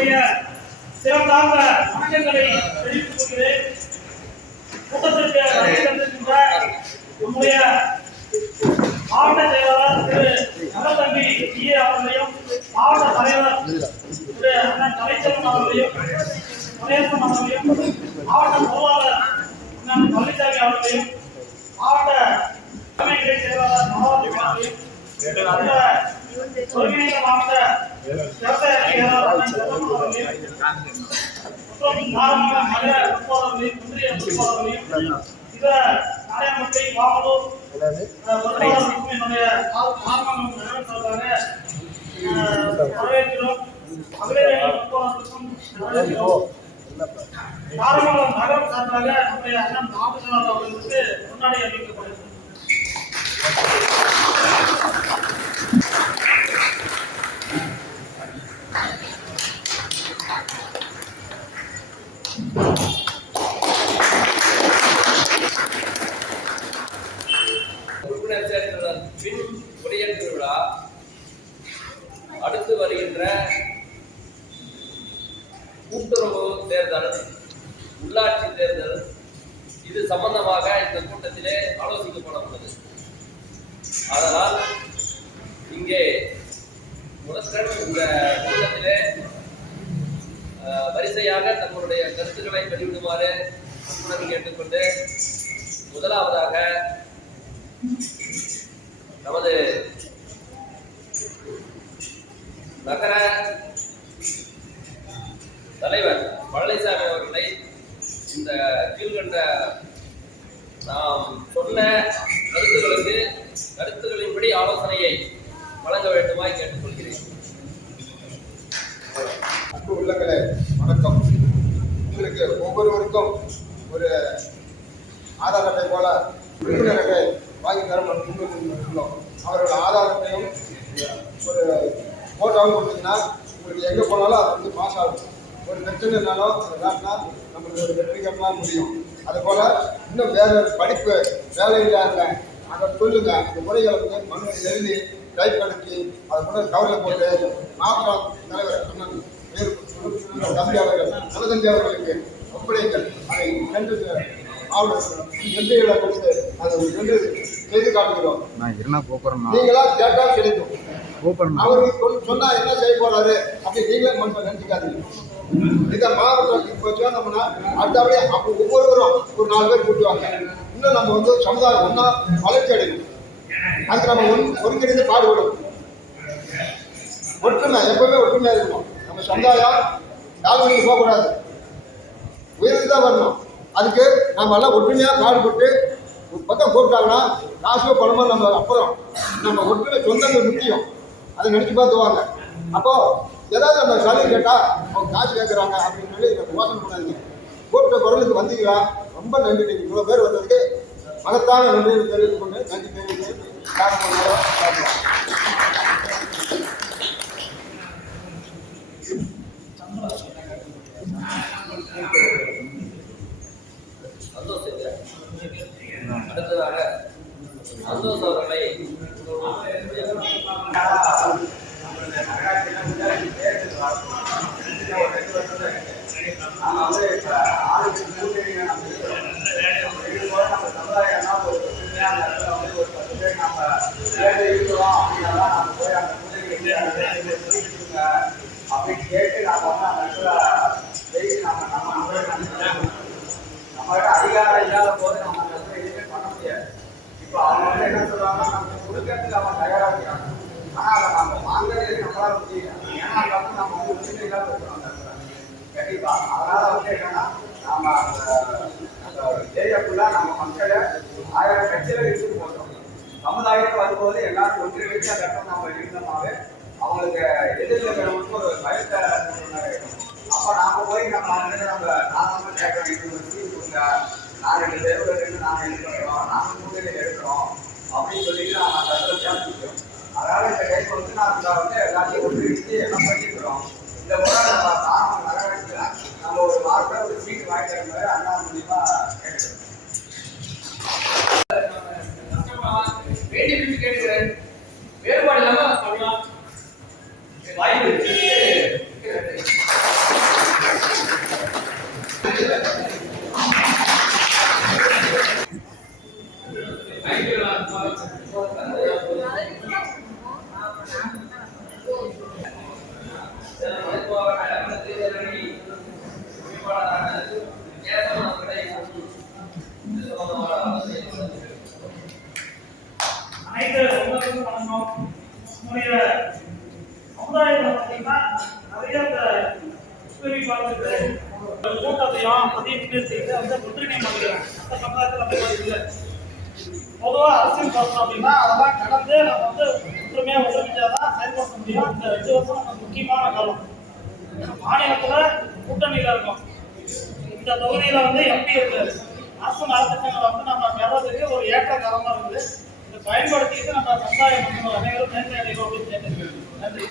உங்களுடைய சிறந்தார்ந்த வணக்கங்களை தெரிவித்துக் கொள்கிறேன் கூட்டத்திற்கு வருகை தந்திருக்கின்ற நம்முடைய மாவட்ட செயலாளர் திரு நலத்தம்பி ஜி அவர்களையும் மாவட்ட தலைவர் திரு அண்ணன் கலைச்செல்வன் அவர்களையும் முனேசன் அவர்களையும் மாவட்ட பொருளாளர் அண்ணன் பழனிசாமி அவர்களையும் மாவட்ட தலைமை செயலாளர் மனோஜ் அவர்களையும் ஒருங்கிணைந்த மாவட்ட வரவேற்கிறோம் நகரம் சார்பாக நம்முடைய அண்ணன் அவர்களுக்கு முன்னாடி அறிவிக்கப்படுகிறது நமது நகர தலைவர் பழனிசாமி அவர்களை இந்த கீழ்கண்ட நாம் சொன்ன கருத்துக்களுக்கு கருத்துக்களின்படி ஆலோசனையை வழங்க வேண்டுமாய் கேட்டுக்கொள்கிறேன் அன்பு உள்ளங்களே வணக்கம் உங்களுக்கு ஒவ்வொருவருக்கும் ஒரு ஆதார் அட்டை போல உறுப்பினர் அட்டை வாங்கி தர முன்னுள்ளோம் அவரோட ஆதார் அட்டையும் ஒரு ஃபோட்டோவும் கொடுத்தீங்கன்னா உங்களுக்கு எங்கே போனாலும் அது வந்து பாஸ் ஆகும் ஒரு பிரச்சனைனாலும் அதை காட்டினா நம்மளுக்கு ஒரு வெற்றிகரமாக முடியும் அதுபோல் இன்னும் வேற படிப்பு வேலை இல்லாத அதை முறைகளை வந்து எழுதி டைப் பண்ணி அதை கூட கவரில் போட்டு மாவட்ட தலைவர் அண்ணன் தம்பி அவர்கள் நலதம்பி அவர்களுக்கு ஒப்படைங்கள் அதை சென்று நன்றிகளை கொடுத்து அதை சென்று செய்து காட்டுகிறோம். நான் என்ன கூப்பிட்றேன்னா நீங்களா கேட்டா கிடைக்கும். கூப்பிட்றேன் அவருக்கு சொன்னா என்ன செய்ய போறாரு? அப்படி நீங்களே மனசுல நினைச்சுக்காதீங்க. இதை மாவட்டம் இப்போ சொன்னோம்னா அடுத்தபடியே அப்போ ஒவ்வொருவரும் ஒரு நாலு பேர் கூட்டுவாங்க. இன்னும் நம்ம வந்து சமுதாயம் ஒன்றா வளர்ச்சி அடையும். அதுக்கு நம்ம ஒன் ஒருங்கிணைந்து பாடுபடும் ஒற்றுமை எப்பவுமே ஒற்றுமையா இருக்கணும். நம்ம சமுதாயம் யாரும் போகக்கூடாது உயர்ந்து தான் வரணும். அதுக்கு நம்ம எல்லாம் ஒற்றுமையா பாடுபட்டு ஒரு பக்கம் கூப்பிட்டாங்கன்னா காசோ பணமோ நம்ம அப்புறம். நம்ம ஒற்றுமை சொந்தங்கள் முக்கியம். அதை நினைச்சு பார்த்துவாங்க அப்போ ஏதாவது நம்ம சலுகை கேட்டா அவங்க காசு கேட்குறாங்க அப்படின்னு சொல்லி நம்ம யோசனை பண்ணாதீங்க. கூப்பிட்ட குரலுக்கு வந்தீங்களா? ரொம்ப நன்றி. நீங்கள் இவ்வளோ பேர் வந்ததுக்கு மகத்தான நன்றி தெரிவித்துக் கொண்டு நன்றி தெரிவித்து அடுத்ததாக சந்தோஷ் அவர்களை காரணம் பார்க்கலாம் சந்தோஷ் இல்லையா? அடுத்ததாக சந்தோஷ் அவர்களை அப்படின்னு கேட்டு நாம வந்து அந்த ஜெயிச்சு நம்ம நம்ம நம்ம நம்மகிட்ட அதிகாரம் இல்லாத போது நம்ம எதுவுமே பண்ண முடியாது இப்போ அவங்க வந்து என்ன சொல்றாங்க நமக்கு கொடுக்கறதுக்கு அவங்க தயாரா இருக்காங்க ஆனா அதை நம்ம வாங்குறதுக்கு நம்மளால முடியல ஏன்னா அந்த இடத்துல நம்ம வந்து உரிமை இல்லாத இருக்கிறோம் அந்த இடத்துல கண்டிப்பா அதனால வந்து என்னன்னா நாம அந்த அந்த ஏரியாக்குள்ள நம்ம மக்களை ஆயிரம் கட்சியில இருந்து போட்டோம் சமுதாயத்தில் வரும்போது எல்லாரும் கட்டம் அந்த இடத்துல நம்ம இருந்தோமாவே அவங்களுக்கு எதிர்த்து ஒரு பயத்தை உண்டாயிடும். அப்ப நாம போய் நம்ம வந்து நம்ம நாம கேட்கறோம் இது ஒரு ரெண்டு தேவைகள் இருந்து நாம இது பண்றோம் நாங்க முன்னிலை எடுக்கிறோம் அப்படின்னு சொல்லிட்டு நான் அந்த இடத்துல அதனால இந்த டைம் வந்து நான் வந்து எல்லாத்தையும் ஒன்றிணைச்சு எல்லாம் என்ன இந்த முறை நம்ம நாம நகரத்துல நம்ம ஒரு மார்க்க ஒரு சீட் வாங்கி தர மாதிரி அண்ணா மூலியமா கேட்கிறோம் வேண்டி விட்டு கேட்கிறேன் வேறுபாடு இல்லாம பண்ணலாம் வாய்ப்பு இருக்கு வரவேற்கிறேன் இந்த கூட்டத்தையும் பதிவு முன்னெடுத்துக்கிட்டு அந்த ஒன்றிணை மாநிலம் அந்த சமுதாயத்தில் அந்த மாதிரி இல்லை பொதுவா அரசியல் பேசணும் அப்படின்னா அதெல்லாம் கடந்து நம்ம வந்து ஒற்றுமையா ஒற்றுமைச்சாதான் செயல்படுத்த முடியும் இந்த ரெண்டு வருஷம் நமக்கு முக்கியமான காலம் மாநிலத்துல கூட்டணியில இருக்கும் இந்த தொகுதியில வந்து எப்படி இருக்காரு அரசு நலத்திட்டங்களை வந்து நம்ம பெறதுக்கு ஒரு ஏற்ற காலமா இருக்குது. இதை பயன்படுத்திட்டு நம்ம சமுதாயம் மக்கள் அனைவரும் மேன்மை அடைவோம் அப்படின்னு கேட்டுக்கிறேன். நன்றி.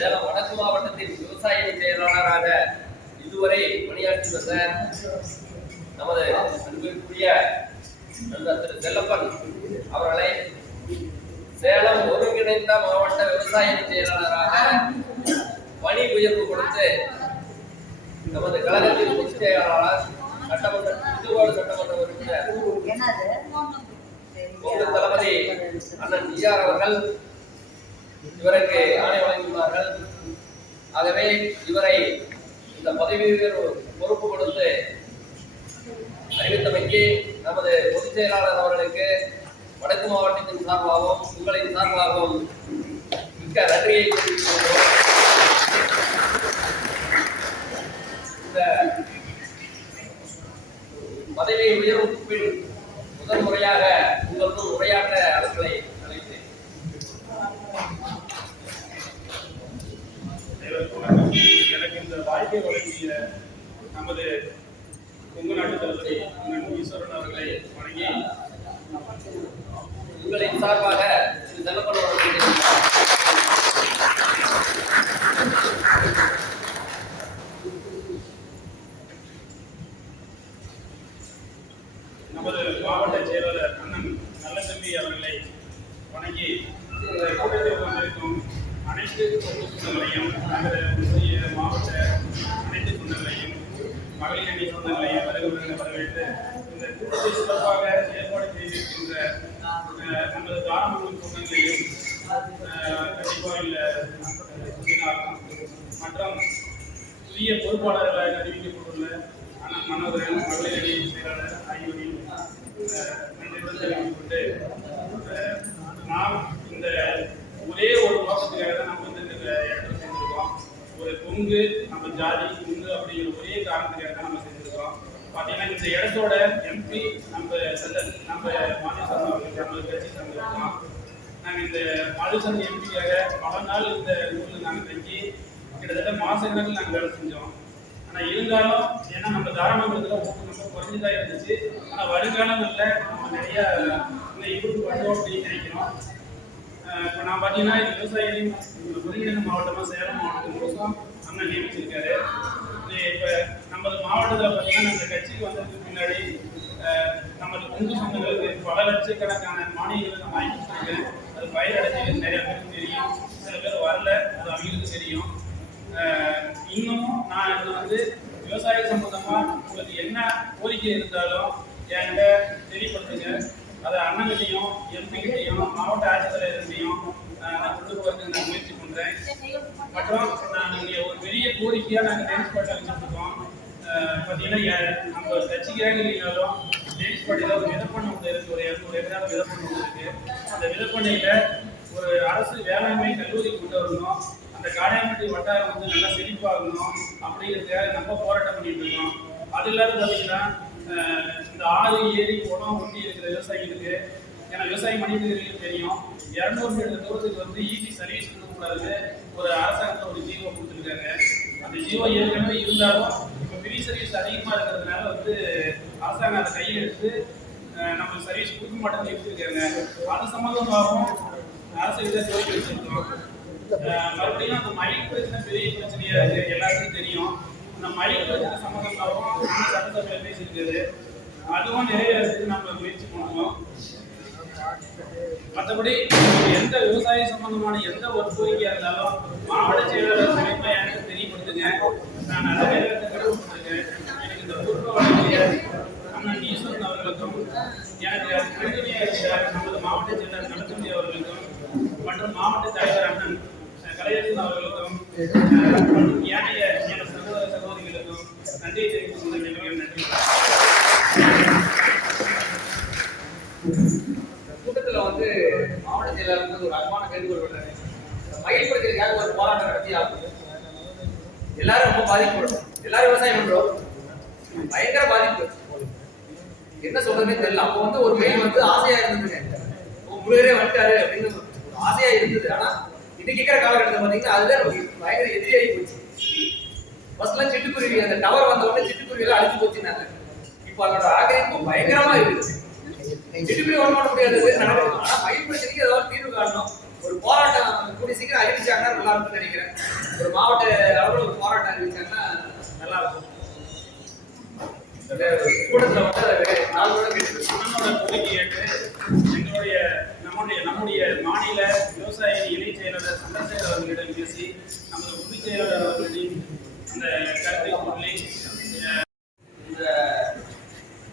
சேலம் வடக்கு மாவட்டத்தின் விவசாய செயலாளராக இதுவரை பணியாற்றி வந்த நமது அன்பிற்குரிய திரு செல்லப்பன் அவர்களை சேலம் ஒருங்கிணைந்த மாவட்ட விவசாய செயலாளராக பணி உயர்வு கொடுத்து நமது கழகத்தின் செயலாளர் சட்டமன்ற புதுக்கோடு சட்டமன்ற உறுப்பினர் தளபதி அண்ணன் ஜிஆர் அவர்கள் இவருக்கு ஆணை வழங்கியுள்ளார்கள். ஆகவே இவரை இந்த பதவி உயர்வு பொறுப்பு கொடுத்து அறிவித்தமைக்கு நமது பொதுச் செயலாளர் அவர்களுக்கு வடக்கு மாவட்டத்தின் சார்பாகவும் உங்களின் சார்பாகவும் மிக்க நன்றியை தெரிவித்துக் இந்த பதவி உயர்வுக்கு பின் முதல் முறையாக உங்களுடன் உரையாற்ற அவர்களை அழைத்தேன். எனக்கு இந்த வாய்ப்பை வழங்கிய நமது கொங்கு நாட்டு தளபதி அண்ணன் ஈஸ்வரன் அவர்களை வணங்கி உங்களின் சார்பாக திரு நமது மாவட்ட செயலாளர் அண்ணன் நல்லதம்பி அவர்களை வணங்கி இந்த கூட்டத்தில் வந்திருக்கும் அனைத்து பொது சொந்தங்களையும் நமது மாவட்ட அனைத்து சொந்தங்களையும் மகளிர் அணி சொந்தங்களையும் வருகிறவர்களை வரவேற்று இந்த கூட்டத்தை சிறப்பாக ஏற்பாடு செய்திருக்கின்ற நமது தாராமங்கலம் சொந்தங்களையும் கண்டிப்பாக மற்றும் புதிய பொறுப்பாளர்களாக அறிவிக்கப்பட்டுள்ள அண்ணன் மனோகரன் மகளிர் அணி செயலாளர் ஆகியோரின் அஹ், நன்றியுடன் நாம் இந்த ஒரே ஒரு நோக்கத்துக்காக தான் நம்ம வந்து இந்த இடத்துல சேர்ந்திருக்கோம் ஒரு பொங்கு நம்ம ஜாதி பொங்கு அப்படிங்கிற ஒரே காரணத்துக்காக பார்த்தீங்கன்னா இந்த இடத்தோட எம்பி நம்ம செல்லல் நம்ம மாநில அவர்கள் நம்ம கட்சி சேர்ந்திருக்கோம் நாங்கள் இந்த மாலுசந்த் எம்பிக்காக பல நாள் இந்த ஊரில் நாங்கள் தங்கி கிட்டத்தட்ட மாசக்கணக்கில் நாங்கள் வேலை செஞ்சோம். ஆனால் இருந்தாலும் ஏன்னா நம்ம தாராமங்கலத்தில் ஓட்டு ரொம்ப குறைஞ்சதாக இருந்துச்சு. ஆனால் வருங்காலங்களில் நம்ம நிறைய இந்த இவருக்கு வந்தோம் அப்படின்னு நினைக்கிறோம். இப்போ நான் பார்த்தீங்கன்னா இந்த விவசாயிகளின் ஒருங்கிணைந்த மாவட்டமாக சேலம் மாவட்டம் முழுசும் அண்ணன் நியமிச்சிருக்காரு. இப்போ நமது மாவட்டத்தில் பார்த்தீங்கன்னா இந்த கட்சிக்கு வந்ததுக்கு பின்னாடி நமது கொங்கு சொந்தங்களுக்கு பல லட்சக்கணக்கான மானியங்களை நான் வாங்கி கொடுத்துருக்கேன். அது பயிரடைஞ்சது நிறைய பேருக்கு தெரியும். சில பேர் வரல. அது அவங்களுக்கு தெரியும். இன்னமும் நான் இது வந்து விவசாய சம்பந்தமாக உங்களுக்கு என்ன கோரிக்கை இருந்தாலும் என்கிட்ட தெரியப்படுத்துங்க. அதை அண்ணன்கிட்டையும் எம்பிகிட்டையும் மாவட்ட ஆட்சித்தலைவர்கிட்டையும் நான் கொண்டு போகிறதுக்கு நான் முயற்சி பண்ணுறேன் மற்றும் நான் இங்கே ஒரு பெரிய கோரிக்கையாக நாங்கள் டென்னிஸ் பாட்டில் வச்சுருக்கோம். பார்த்தீங்கன்னா நம்ம கட்சிக்காக இல்லைனாலும் டென்னிஸ் பாட்டியில் ஒரு விதப்பண்ணை ஒன்று இருக்குது ஒரு இரநூறு ஏக்கரால விதப்பண்ணை ஒன்று இருக்குது அந்த விதப்பண்ணையில் ஒரு அரசு வேளாண்மை கல்லூரி கொண்டு வரணும். அந்த காடையாம்பட்டி வட்டாரம் வந்து நல்லா செழிப்பாகணும். அப்படிங்கிறதுக்காக நம்ம போராட்டம் பண்ணிட்டு இருக்கோம். அது இல்லாத பார்த்தீங்கன்னா இந்த ஆறு ஏரி குளம் ஒட்டி இருக்கிற விவசாயிகளுக்கு ஏன்னா விவசாயம் பண்ணிட்டு இருக்கிறவங்களுக்கு தெரியும் இரநூறு மீட்டர் தூரத்துக்கு வந்து ஈபி சர்வீஸ் கொடுக்கக்கூடாதுன்னு ஒரு அரசாங்கத்தில் ஒரு ஜீவோ கொடுத்துருக்காங்க. அந்த ஜீவோ ஏற்கனவே இருந்தாலும் இப்போ சர்வீஸ் அதிகமாக இருக்கிறதுனால வந்து அரசாங்கம் அதை கையில் எடுத்து நம்ம சர்வீஸ் கொடுக்க மாட்டேன்னு எடுத்துருக்காங்க அது சம்மந்தமாகவும் அரசு இதை கோரிக்கை வச்சிருக்கோம். மறுபடியும் அந்த மயில் பிரச்சனை பெரிய பிரச்சனையா இருக்கு. எல்லாருக்கும் தெரியும். அந்த மயில் பிரச்சனை சம்மந்தமாகவும் சட்டசபையில் பேசியிருக்குது அதுவும் நிறைவேறதுக்கு நம்ம முயற்சி பண்ணுவோம். மற்றபடி எந்த விவசாய சம்பந்தமான எந்த ஒரு கோரிக்கையா இருந்தாலும் மாவட்ட செயலாளர் மூலியமா எனக்கு தெரியப்படுத்துங்க. நான் நல்ல நிறைவேற்ற எனக்கு இந்த பொறுப்பை அண்ணன் ஈஸ்வரன் அவர்களுக்கும் நமது மாவட்ட செயலாளர் நடத்துமதி அவர்களுக்கும் மற்றும் மாவட்ட தலைவர் அண்ணன் கலையரசன் அவர்களுக்கும் மற்றும் ஏனைய எனது சகோதர சகோதரிகளுக்கும் நன்றி தெரிவித்துக் கொண்டு நன்றி கூட்டத்தில் ஒரு அன்பான வேண்டுகோள் விடுறேன் மயில் பிரச்சனைக்காக ஒரு போராட்டம் நடத்தி ஆகும் எல்லாரும் ரொம்ப பாதிக்கப்படும். எல்லாரும் விவசாயம் பண்றோம். பயங்கர பாதிப்பு. என்ன சொல்றதுன்னு தெரியல. அப்போ வந்து ஒரு மெயில் வந்து ஆசையா இருந்ததுங்க. ஓ, முருகரே வந்துட்டாரு அப்படின்னு ஆசையா இருந்தது. ஆனா இன்னைக்கு இருக்கிற காலகட்டத்தில் பாத்தீங்கன்னா அதுதான் பயங்கர எதிரியாகி போச்சு. ஃபர்ஸ்ட்லாம் சிட்டுக்குருவி அந்த டவர் வந்த உடனே சிட்டுக்குருவி எல்லாம் அழிஞ்சு போச்சுனாங்க இப்போ அதோட ஆக்கிரமிப்பு பயங்கரமா இருக்குது. சிட்டுக்குருவி ஒன்றும் பண்ண முடியாது. நடக்குது. ஆனா மயில் பிரச்சனைக்கு ஏதாவது தீர்வு காணணும். ஒரு போராட்டம் கூடிய சீக்கிரம் அறிவிச்சாங்கன்னா நல்லா இருக்கும்னு நினைக்கிறேன். ஒரு மாவட்ட அளவில் ஒரு போராட்டம் அறிவிச்சாங்கன்னா நல்லா இருக்கும் இந்த வந்து நாலு ஏற்று எங்களுடைய நம்முடைய நம்முடைய மாநில விவசாய இணை செயலாளர் சந்திரசேகர் அவர்களிடம் பேசி நமது பொதுச் செயலாளர் அவர்களின் அந்த கருத்தை சொல்லி இந்த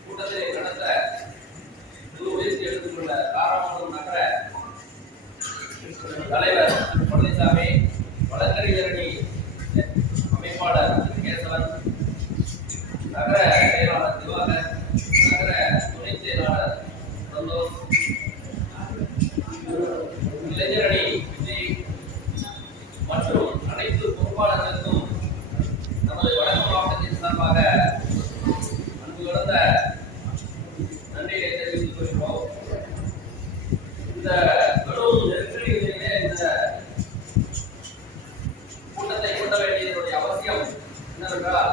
கூட்டத்தை நடத்த முழு முயற்சி எடுத்துக்கொண்ட நகர தலைவர் பழனிசாமி வழக்கறிஞரணி அமைப்பாளர் கேசவன் நகர செயலாளர் திவாகர் நகர துணை செயலாளர் சந்தோஷ் இளைஞரணி விஜய் மற்றும் அனைத்து பொறுப்பாளர்கள் நமது வடக்கு மாவட்டத்தின் சார்பாக அன்பு கலந்த நன்றியை தெரிவித்துக் கொள்கிறோம் இந்த கடும் நெருக்கடிகளிலே இந்த கூட்டத்தை கூட்ட வேண்டியதனுடைய அவசியம் என்னவென்றால்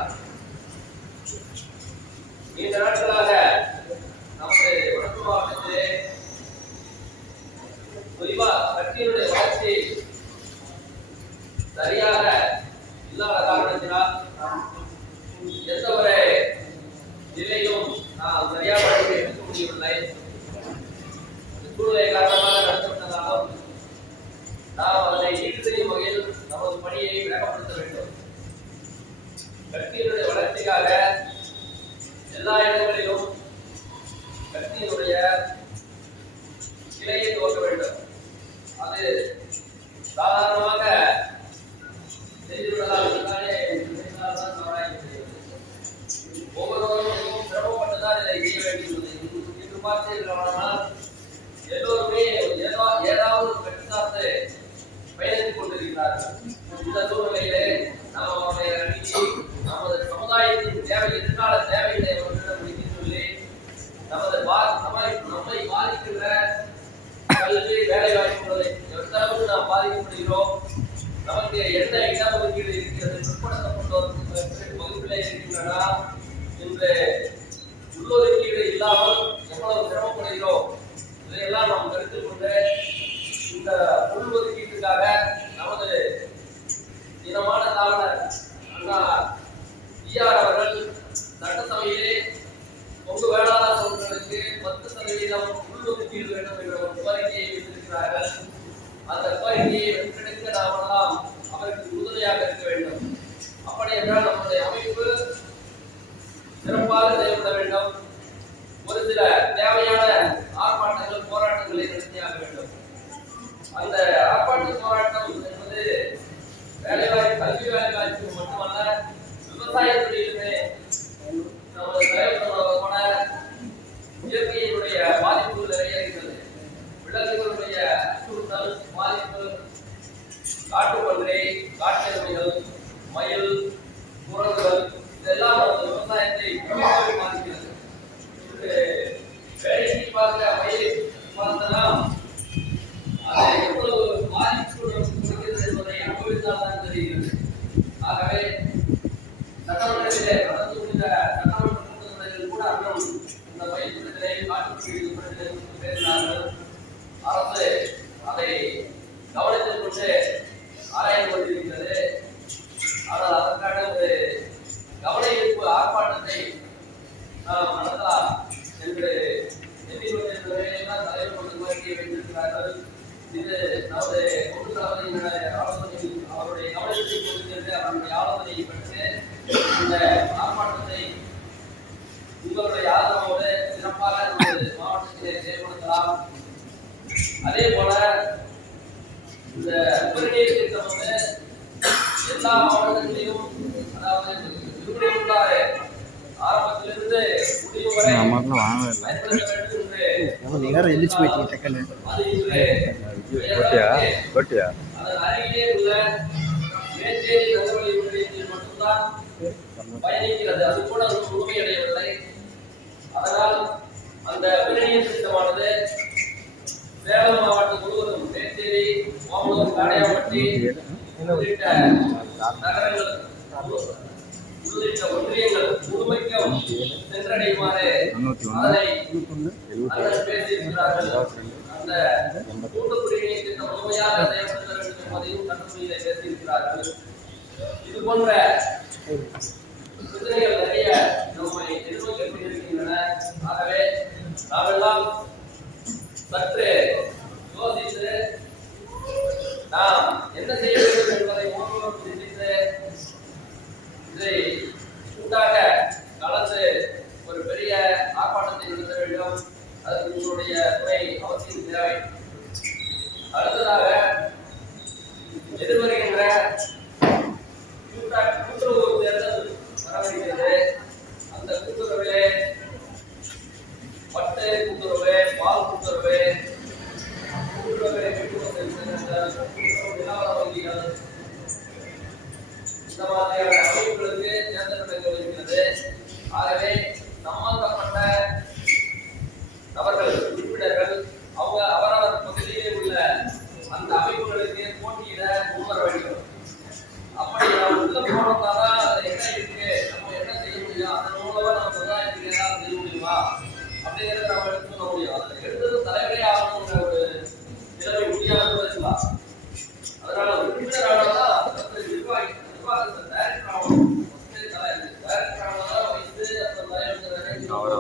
நீண்ட நாட்களாக நமது வடக்கு மாவட்டத்திலே குறிப்பா கட்சியினுடைய வளர்ச்சி சரியாக இல்லாத காரணத்தினால் எந்த ஒரு நிலையும் நாம் சரியாக எடுக்க முடியவில்லை. இந்த சூழ்நிலை காரணமாக நடத்தப்பட்டதாலும் நாம் அதனை ஈடு செய்யும் வகையில் நமது பணியை வேகப்படுத்த வேண்டும். கட்சியினுடைய வளர்ச்சிக்காக எல்லா இடங்களிலும் கட்சியினுடைய கிளையை துவக்க வேண்டும். அது சாதாரணமாக செய்துவிடலாம். என்றாலே செய்தால் தான் இதை செய்ய வேண்டியுள்ளது எல்லோருமே ஏதா ஏதாவது ஒரு கட்சி பயணித்துக் கொண்டிருக்கிறார்கள் இந்த சூழ்நிலையிலே நாம் அவருடைய அணுகி நமது சமுதாயத்தின் தேவை எதிர்கால தேவைகளை அவர்களிடம் எடுத்துச் சொல்லி நமது பா- நம்மை நம்மை பாதிக்கின்ற கல்வி வேலை வாய்ப்புகளை எந்த நாம் பாதிக்கப்படுகிறோம் நமக்கு என்ன இடஒதுக்கீடு இருக்கிறது பிற்படுத்தப்பட்டோருக்கு வகுப்பிலே இருக்கின்றன இன்று உள்ளொதுக்கீடு இல்லாமல் எவ்வளவு சிரமப்படுகிறோம் இதையெல்லாம் நாம் கருத்தில் கொண்டு இந்த உள்ஒதுக்கீட்டுக்காக நமது இனமான காவலர் அண்ணா ஈஆர் அவர்கள் சட்டசபையிலே பொங்கு வேளாண் தொழில்களுக்கு பத்து சதவீதம் உள்ஒதுக்கீடு வேண்டும் என்ற ஒரு கோரிக்கையை வைத்திருக்கிறார்கள் அந்த கோரிக்கையை வென்றெடுக்க நாமெல்லாம் அவருக்கு உறுதுணையாக இருக்க வேண்டும் அப்படி என்றால் நம்முடைய அமைப்பு சிறப்பாக செயல்பட வேண்டும் ஒரு சில தேவையான ஆர்ப்பாட்டங்கள் போராட்டங்களை நடத்தியாக வேண்டும் அந்த ஆர்ப்பாட்ட போராட்டம் என்பது வேலைவாய்ப்பு கல்வி வேலைவாய்ப்பு மட்டுமல்ல விவசாயத்துறையிலுமே நமது இயற்கையினுடைய பாதிப்புகள் நிறைய இருக்கிறது விலங்குகளுடைய அச்சுறுத்தல் பாதிப்பு காட்டுப்பன்றி காட்டெருமைகள் மயில் குரங்குகள் இதெல்லாம் நமது விவசாயத்தை பெரும்பாலும் பாதிக்கிறது வேலைக்கு பார்க்க மயில் பார்த்தனா அது எவ்வளவு பாதிப்பு நமக்கு கொடுக்கிறது என்பதை அனுபவித்தால்தான் தெரிகிறது ஆகவே சட்டமன்ற கூட இந்த பயிர்ச்சலை காட்டுப்பீடு பேசினார்கள் அரசு அதை கவனத்தில் கொண்டு ஆராய்ந்து கொண்டிருக்கிறது ஆனால் அதற்கான ஒரு கவன ஈர்ப்பு ஆர்ப்பாட்டத்தை நடத்தலாம் டான்ஸ் மீட்டிங் டக்குன்னு ஓட்டியா ஓட்டியா அதனால் அந்த விநியோக திட்டமானது சேலம் மாவட்டம் மேச்சேரி மாமல்லூர் காடையாம்பட்டி உள்ளிட்ட நகரங்கள் உள்ளிட்ட ஒன்றியங்கள் முழுமைக்கும் சென்றடையுமாறு அதனை அந்த கூட்டு குடிநீர் திட்டம் முழுமையாக செயல்படுத்த வேண்டும் என்பதையும் கட்டுரையிலே இது போன்ற நிறைய நம்மை எதிர்நோக்கி கொண்டிருக்கின்றன ஆகவே நாமெல்லாம் சற்று யோசித்து நாம் என்ன செய்ய வேண்டும் என்பதை இதை கூட்டாக கலந்து ஒரு பெரிய ஆர்ப்பாட்டத்தை நடத்த வேண்டும். அதற்கு உங்களுடைய துறை அவசியம் தேவை. அடுத்ததாக எதிர்வருகின்ற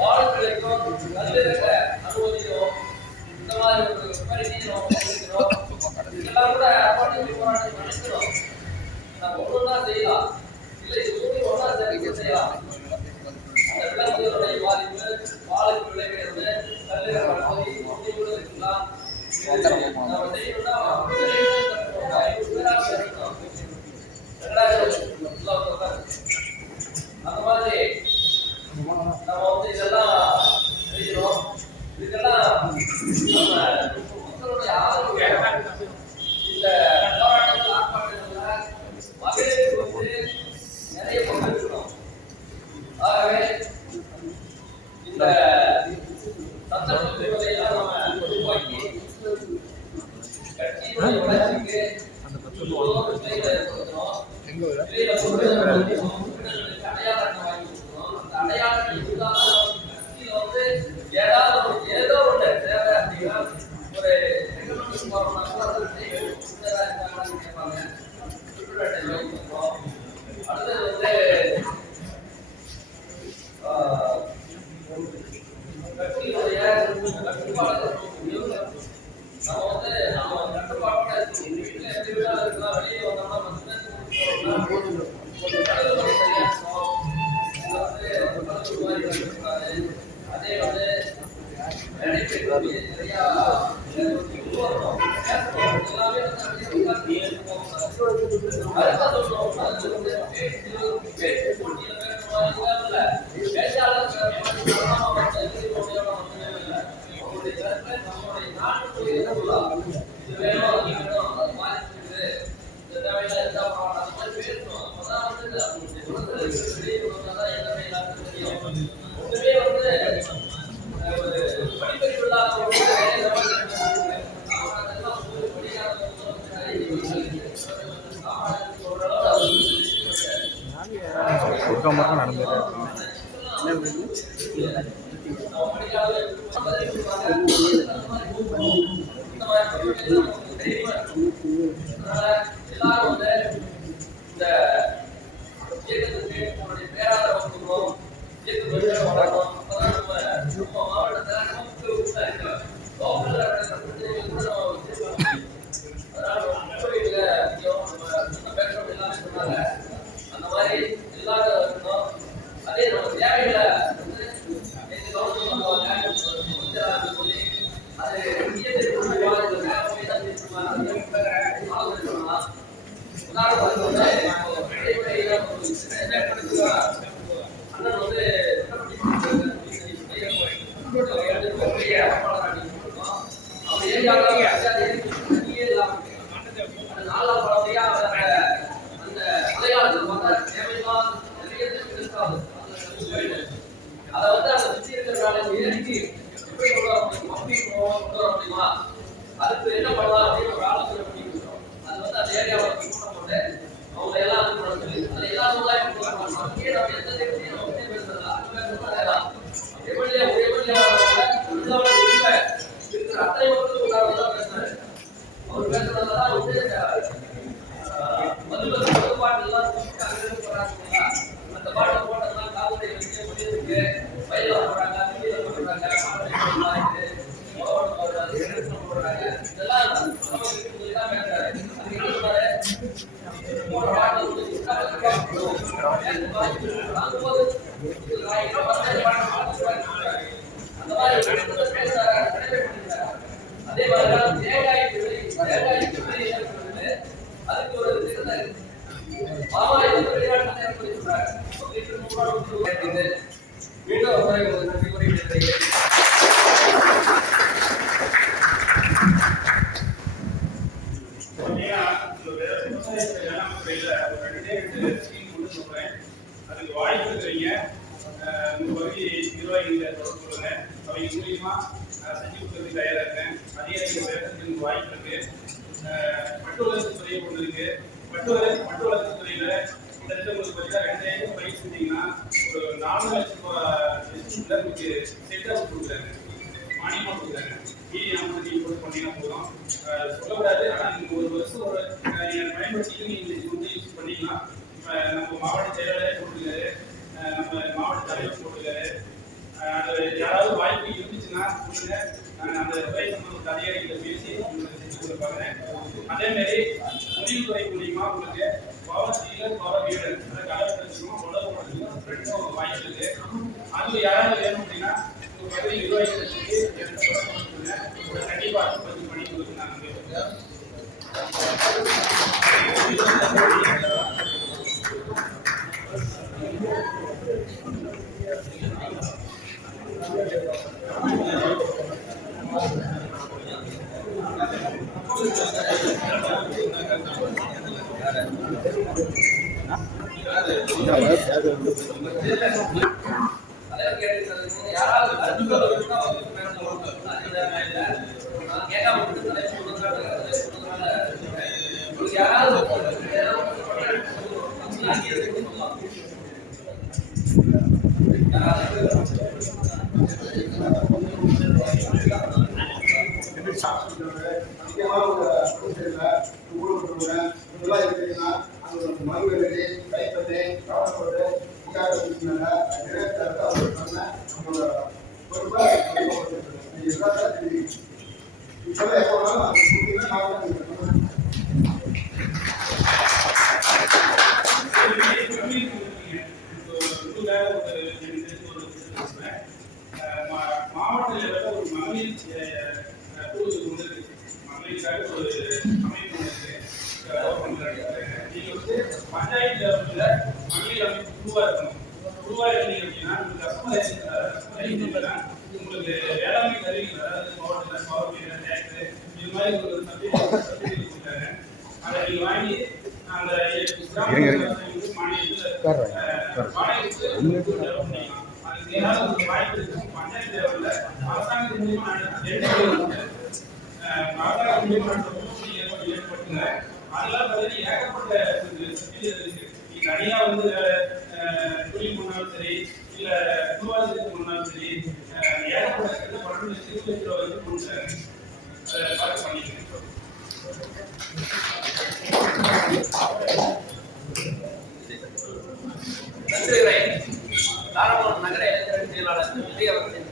வாழ்க்கைக்கும் நல்லிறக்க அனுமதியும் இந்த மாதிரி ஒரு இதெல்லாம் கூட அப்பாட்டி போராட்டம் நினைக்கிறோம் நம்ம ஒவ்வொன்றா செய்யலாம். இல்லை இது ஒன்றா சரி செய்யலாம். அந்த விலங்குகளுடைய பாதிப்பு வாழ்க்கை விளைகிறது அடுத்தது அதே வந்து நிறைய பேர் 哎，看都看。ini lima senyum ketika ya நிர்வாகிகள் அதோட மறுவெளி கைப்பற்றி கவலைப்பட்டு புகார் கொடுத்துனாங்க நிறைவேற்ற அவர் பண்ண நம்மளோட பொறுப்பாக இப்போ எப்போ தனியா வந்து தொழில் பண்ணாலும் சரி இல்ல குழுவாசத்துக்கு பண்ணாலும் சரி ஏகப்பட்ட படம் சிறுவத்தில் கருத்துரை தாராபுரம் நகர இளைஞர் செயலாளர் விஜய் அவர்கள்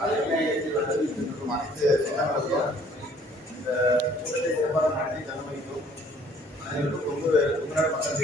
அனைத்து சொந்தங்களுக்கும் இந்த கூட்டத்தை சிறப்பாக நடத்தி தருமைக்கும் அனைவருக்கும் ரொம்ப ரொம்ப நேரம் மக்கள்